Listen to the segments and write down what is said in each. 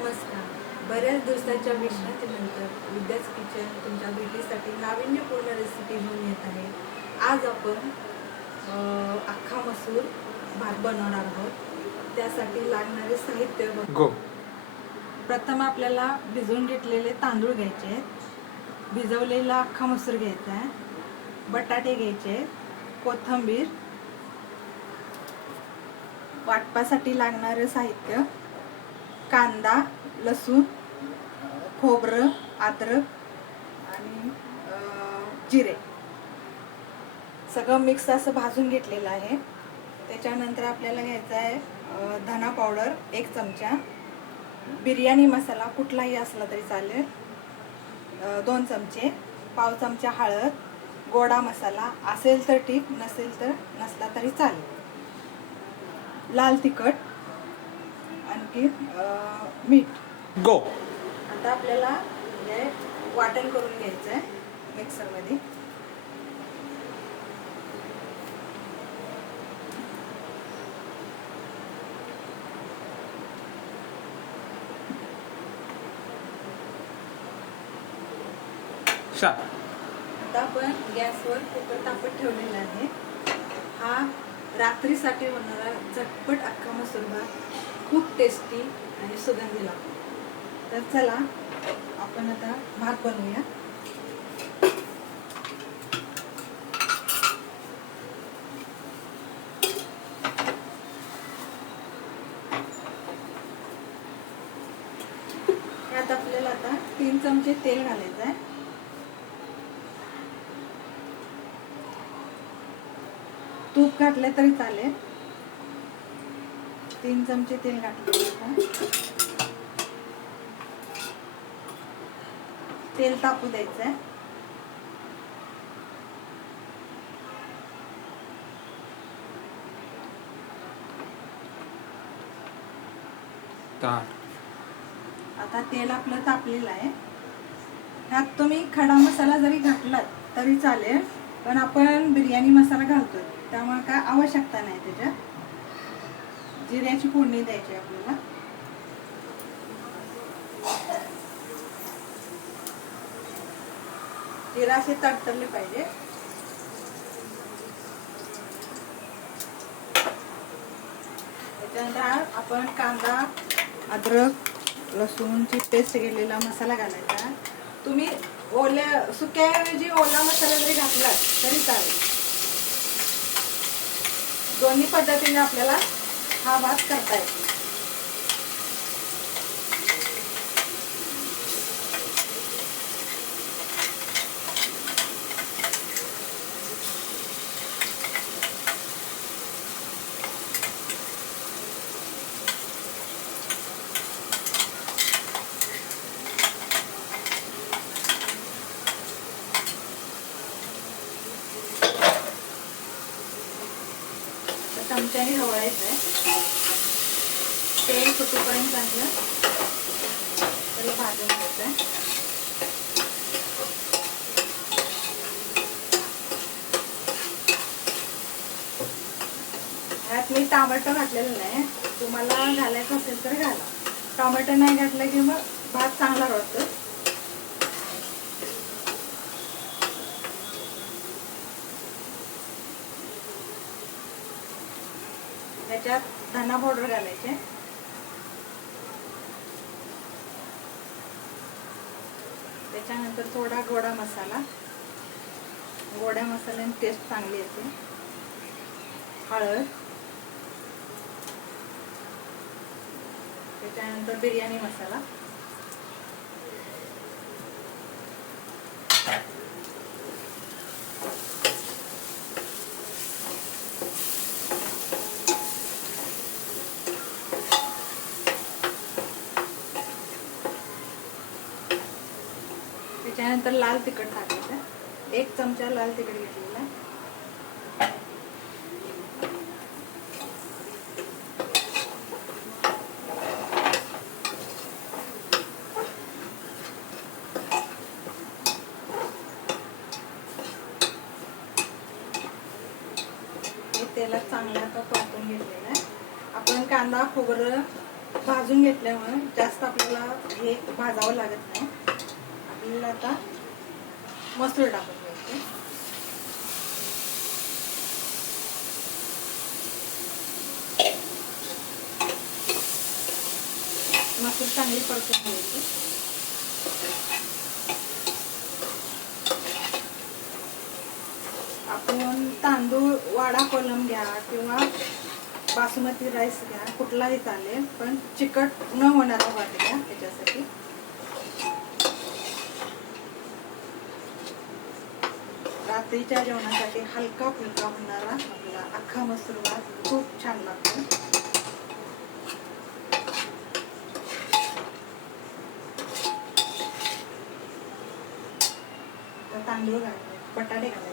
नमस्कार. बऱ्याच दिवसाच्या विश्रांतीनंतर विद्याच किचन तुमच्या भेटीसाठी नाविन्यपूर्ण रेसिपी घेऊन येत आहे. आज आपण अख्खा मसूर भात बनवणार आहोत. त्यासाठी लागणारे साहित्य बघू. प्रथम आपल्याला भिजवून घेतलेले तांदूळ घ्यायचे आहेत, भिजवलेला अख्खा मसूर घ्यायचा आहे, बटाटे घ्यायचे, कोथिंबीर, वाटपासाठी लागणारे साहित्य कांदा, लसूण, खोबरं, अद्रक आणि जिरे सगळं मिक्स असं भाजून घेतलेलं आहे. त्याच्यानंतर आपल्याला घ्यायचा आहे धना पावडर 1 चमचा, बिर्याणी मसाला कुठलाही असला तरी चालेल 2 चमचे, पाव चमचा हळद, गोडा मसाला असेल तर ठीक, नसेल तर नसला तरी चालेल, लाल तिखट, आणखी मीठ. गो. आता आपल्याला हे वाटण करून घ्यायचं आहे मिक्सरमध्ये. आता आपण गॅसवर कुकर तापत ठेवलेला आहे. हा रात्रीसाठी होणारा झटपट अख्खा मसूर भात खूप टेस्टी आणि सुगंधी लागतो. तर चला आपण आता भात बनवूया. यात आपल्याला आता 3 चमचे तेल घालायचं आहे. तूप घातले तरी चालेल. 3 चमचे तेल घातले. तेल तापू द्यायचं आहे. आता तेल आपलं तापलेलं आहे. ह्यात तुम्ही खडा मसाला जरी घातलात तरी चालेल, पण आपण बिर्याणी मसाला घालतोय त्यामुळे काय आवश्यकता नाही. त्याच्यात जिऱ्याची फोडणी द्यायची आपल्याला. जिरा असे तडतडले पाहिजे. त्याच्यानंतर आपण कांदा, अद्रक, लसूणची पेस्ट केलेला मसाला घालायचा. तुम्ही सुक्याऐवजी ओला मसाला जरी घातला तरी चालेल. दोन्ही पद्धतीने आपल्याला हा भात करता येतो. चमच्याने ढवळायचं आहे. तेल सुटेपर्यंत चांगलं त्याला भाजून घ्यायचं आहे. ह्यात मी टोमॅटो घातलेलं नाही, तुम्हाला घालायचं असेल तर घाला. टोमॅटो नाही घातलं की मग भात चांगला वाटतो. त्याच्यात धना पावडर घालायचे. त्याच्यानंतर थोडा गोडा मसाला, गोड्या मसाल्याने टेस्ट चांगली येते. हळद, त्याच्यानंतर बिर्याणी मसाला, त्याच्यानंतर लाल तिखट टाकायचं. 1 चमचा लाल तिखट घेतलेला. हे तेलात चांगलं आता परतून घेतलेलं आहे. आपण कांदा, खोबरं, भाजून घेतल्यामुळे जास्त आपल्याला हे भाजावं लागत नाही. आपल्याला आता मसूर टाकून घ्यायचे. मसूर चांगली परतून घ्यायची. आपण तांदूळ वाडा कोलम घ्या किंवा बासमती राईस घ्या, कुठलाही चालेल, पण चिकट न होणारा भात घ्या. त्याच्यासाठी रात्रीच्या जेवणासाठी हलका फुलका होणारा आपला अख्खा मसूर भात खूप छान लागतो. तर तांदूळ घालायचे, बटाटे घालायचे.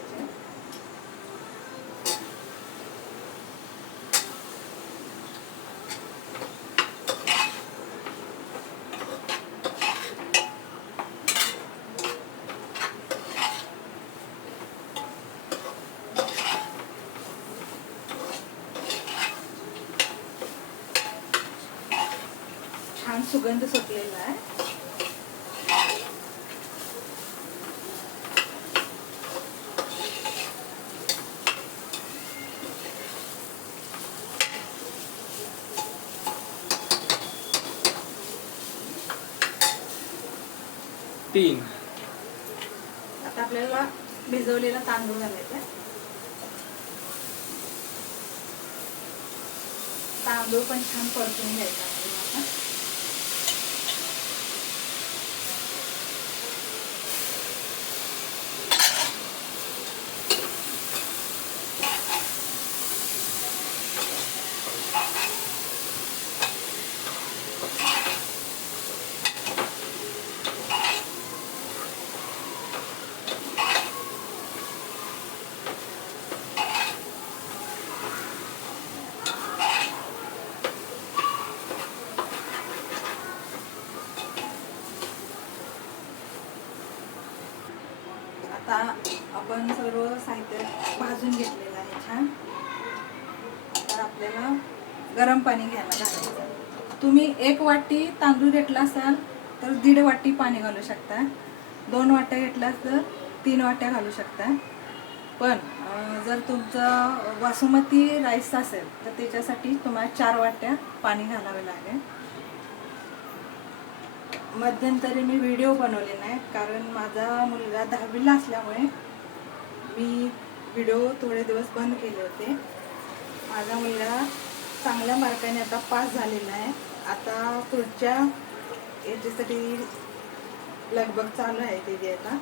छान सुगंध सुटलेला आहे. आता आपल्याला भिजवलेला तांदूळ घालायचा. तांदूळ पण छान परतून घ्यायचा आपल्याला. आता आपण सर्व साहित्य भाजून घेतलेलं आहे छान. तर आपल्याला गरम पाणी घ्यायला घालायचं. तुम्ही 1 वाटी तांदूळ घेतला असाल तर 1.5 वाटी पाणी घालू शकता. 2 वाट्या घेतल्या तर 3 वाट्या घालू शकता. पण जर तुमचा बासमती राईस असेल तर त्याच्यासाठी तुम्हाला 4 वाट्या पाणी घालावे लागेल. मध्यंतरी मी व्हिडिओ बनवले नाही, कारण माझा मुलगा 10वीला असल्यामुळे मी व्हिडिओ थोडे दिवस बंद केले होते. माझा मुलगा चांगल्या मार्काने आता पास झालेला आहे. आता पुढच्या याच्यासाठी लगबग चालू आहे त्याची. आता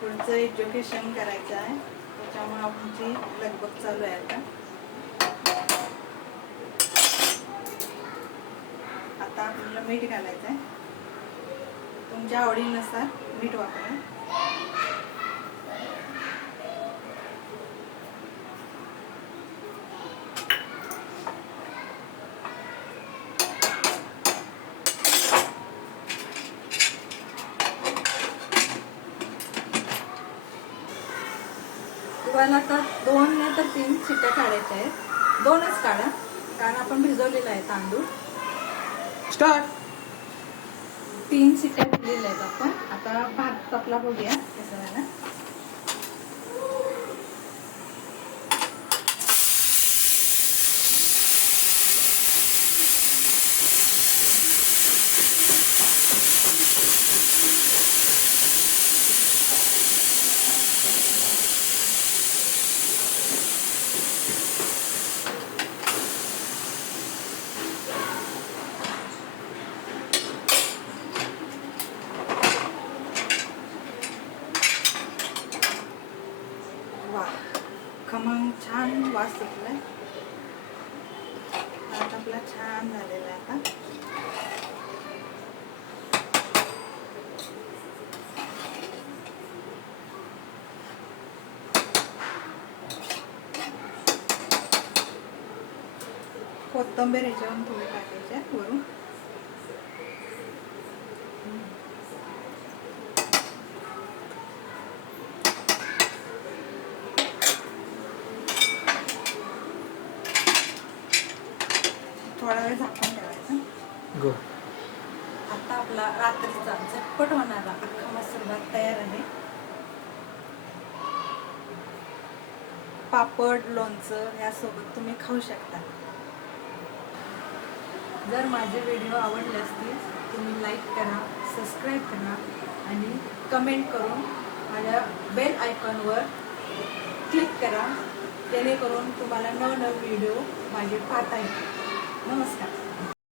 पुढचं एज्युकेशन करायचं आहे, त्याच्यामुळे आमची लगबग चालू आहे. आता आपल्याला मीठ घालायचं आहे. तुमच्या आवडीनुसार मीठ वापरा. तुम्हाला आता 2 नाही तर 3 शिट्ट्या काढायच्या आहेत. 2च काढा, कारण आपण भिजवलेला आहे तांदूळ. स्टार्ट. 3 शिट्ट्या दिलेल्या आहेत आपण. आता भात आपला बघूया कसं झाला. खमंग छान वास सुटलाय. भात आपला छान झालेला आहे. आता कोथिंबीर ह्याच्यावरून थोडी टाकायची वरून. थोडा वेळ झाकून ठेवायचं. गो. आता आपला रात्रीचा झटपट होणारा अख्खा मसूर भात तयार आहे. पापड, लोणचं यासोबत तुम्ही खाऊ शकता. जर माझे व्हिडिओ आवडले असतील तुम्ही लाईक करा, सबस्क्राईब करा आणि कमेंट करून माझ्या बेल आयकॉनवर क्लिक करा, जेणेकरून तुम्हाला नवनवीन व्हिडिओ माझे पाहता येतील. नमस्कार.